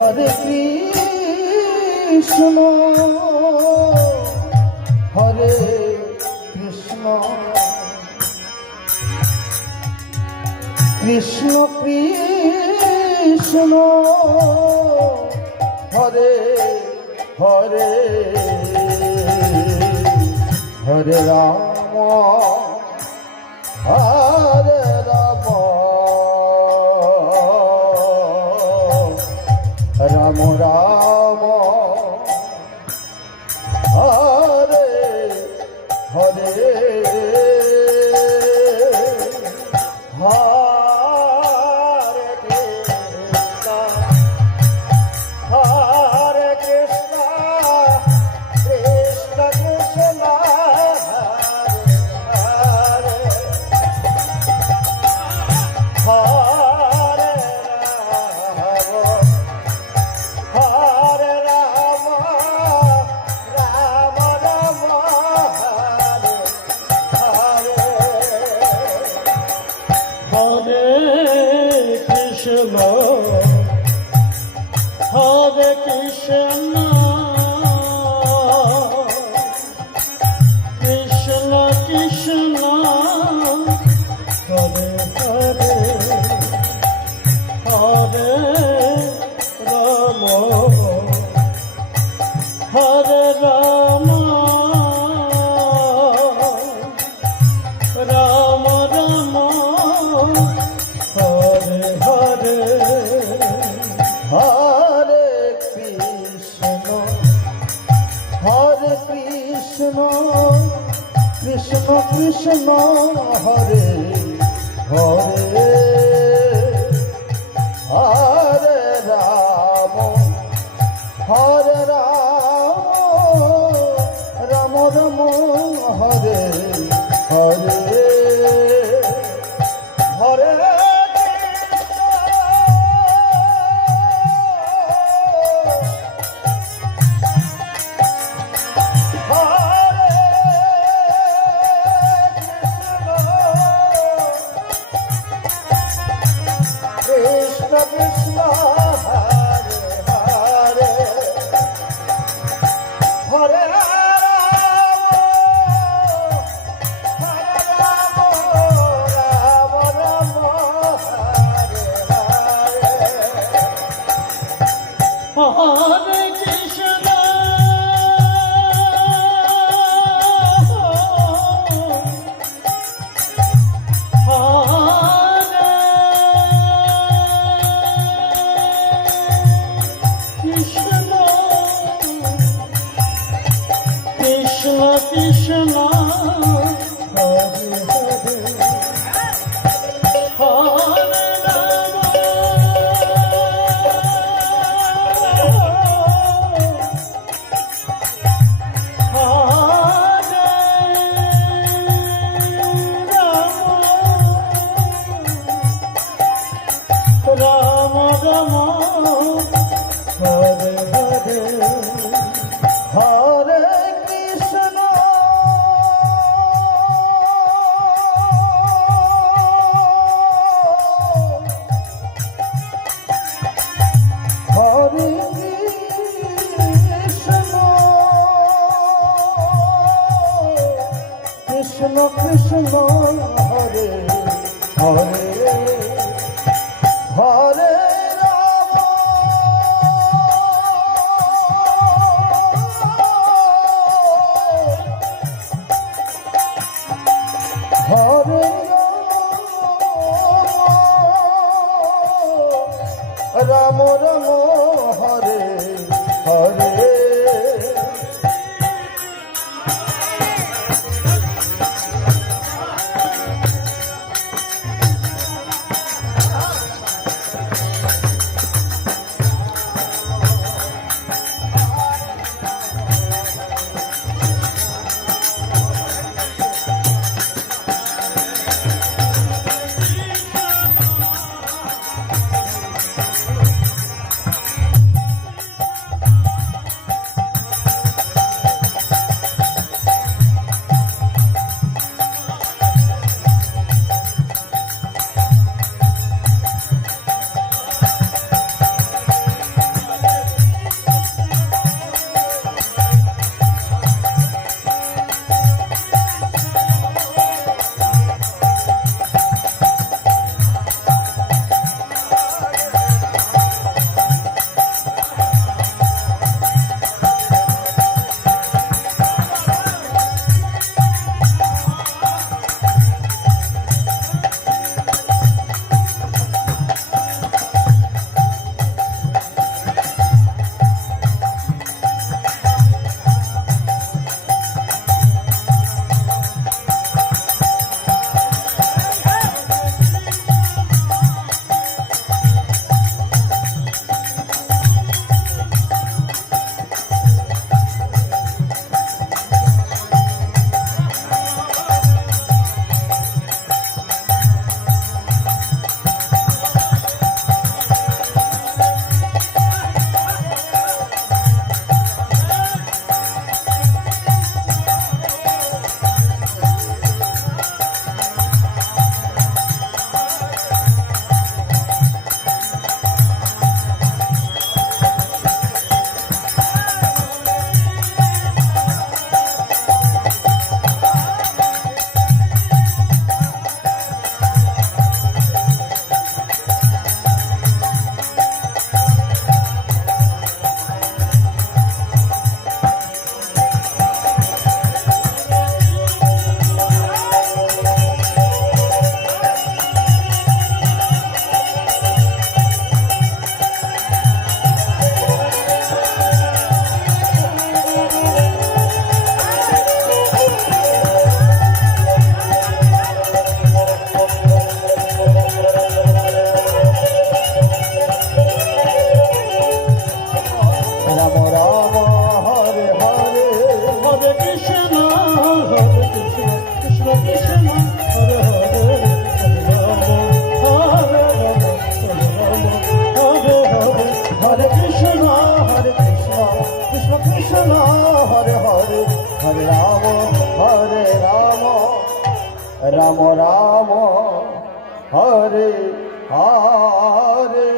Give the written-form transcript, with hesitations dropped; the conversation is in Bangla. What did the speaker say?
Hare Krishna Hare Krishna Krishna Krishna Hare Hare Hare Ram Hare Ram Ram Ram Hare Hare Hare Krishna, Krishna Krishna, Hare Hare, Hare Rama, Hare Rama, Rama Rama, Hare Hare. Hare Krishna Krishna Krishna Hare Hare Hare Ram Ram Ram Hare Hare Hare Krishna Krishna Hare Hare Hare Hare Krishna, Krishna Krishna, Hare Hare, Hare Rama Rama, Hare Hare, Hare Krishna Hare Krishna Krishna Hare Hare Hare Rama Rama Hare Hare Ram Ram Hare Hare Hare Krishna Krishna Krishna Hare Hare Hare Ram Hare Ram Hare Krishna Hare Krishna Krishna Krishna Hare Hare Hare Ram Ram Ram Hare Hare